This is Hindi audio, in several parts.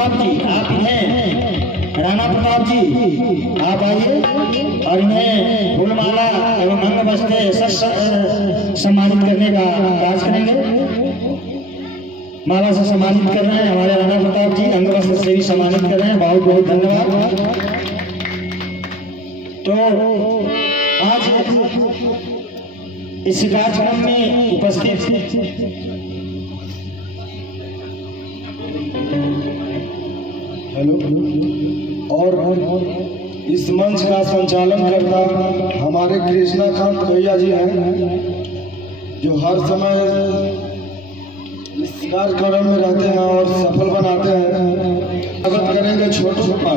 प्रताप जी आप हैं, राणा प्रताप जी आप आइए और इन्हें फूलमाला एवं अंग वस्त्र सम्मानित करने का कार्य करेंगे। माला से सम्मानित कर रहे हैं हमारे राणा प्रताप जी, अंग वस्त्र से भी सम्मानित कर रहे हैं, बहुत बहुत धन्यवाद। तो आज इस कार्यक्रम में उपस्थित हेलो और इस मंच का संचालन करता हमारे कृष्णाकांत भैया जी हैं, जो हर समय इस कार्यक्रम में रहते हैं और सफल बनाते हैं। स्वागत करेंगे छोटू का।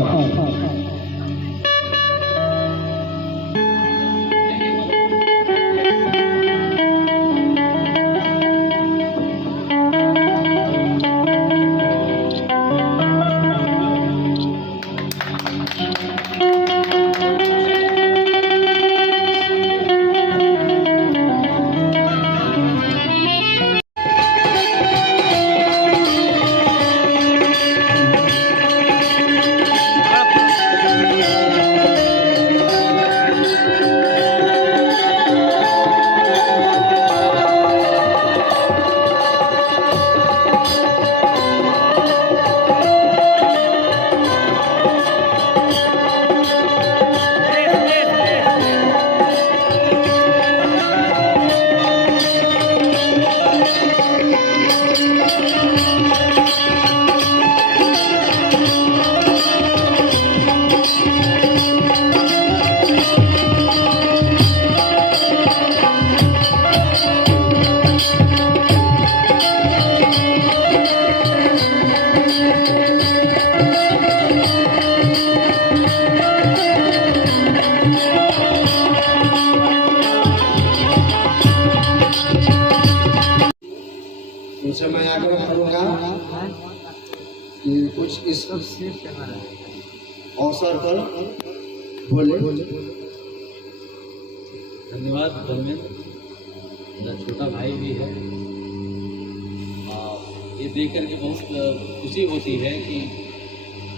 उनसे मैं आग्रह करूँगा कि कुछ इस अवसर पर बोले। धन्यवाद धर्मेंद्र, मेरा छोटा भाई भी है। ये देख कर के बहुत खुशी होती है कि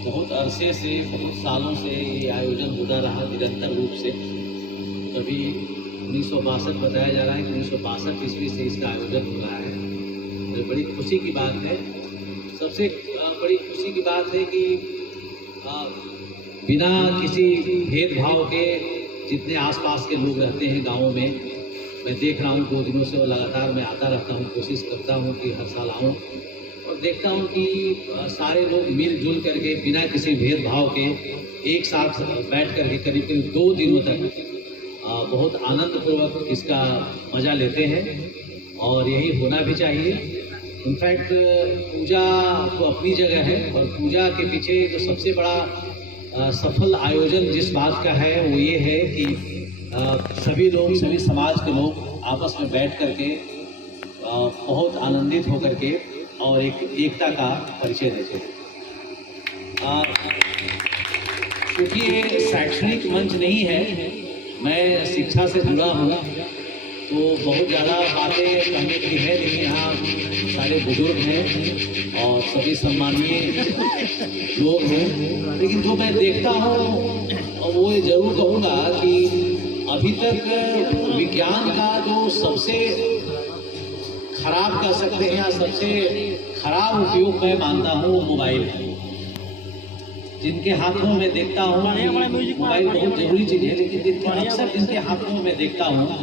बहुत अरसे से, बहुत सालों से ये आयोजन होता रहा निरंतर रूप से। कभी 1962 बताया जा रहा है कि 1962 ईस्वी से इसका आयोजन हो रहा है। तो बड़ी खुशी की बात है। सबसे बड़ी खुशी की बात है कि बिना किसी भेदभाव के जितने आसपास के लोग रहते हैं गाँवों में, मैं देख रहा हूँ 2 दिनों से लगातार मैं आता रहता हूँ, कोशिश करता हूँ कि हर साल आऊँ और देखता हूँ कि सारे लोग मिलजुल करके बिना किसी भेदभाव के एक साथ बैठ करके करीब करीब 2 दिनों तक बहुत आनंदपूर्वक इसका मज़ा लेते हैं और यही होना भी चाहिए। इनफैक्ट पूजा तो अपनी जगह है और पूजा के पीछे जो सबसे बड़ा सफल आयोजन जिस बात का है वो ये है कि सभी लोग, सभी समाज के लोग आपस में बैठ करके बहुत आनंदित होकर के और एकता का परिचय देते हैं। क्योंकि ये शैक्षणिक मंच नहीं है, मैं शिक्षा से जुड़ा हूँ तो बहुत ज़्यादा बातें कहने की है, लेकिन यहाँ सारे बुजुर्ग हैं और सभी सम्मानीय लोग हैं। लेकिन जो मैं देखता हूँ वो ये जरूर कहूँगा कि अभी तक विज्ञान का जो सबसे खराब कह सकते हैं या सबसे खराब उपयोग मैं मानता हूँ वो मोबाइल है। जिनके हाथों में देखता हूँ, मोबाइल बहुत जरूरी चीज़ है, लेकिन अक्सर जिनके हाथों में देखता हूँ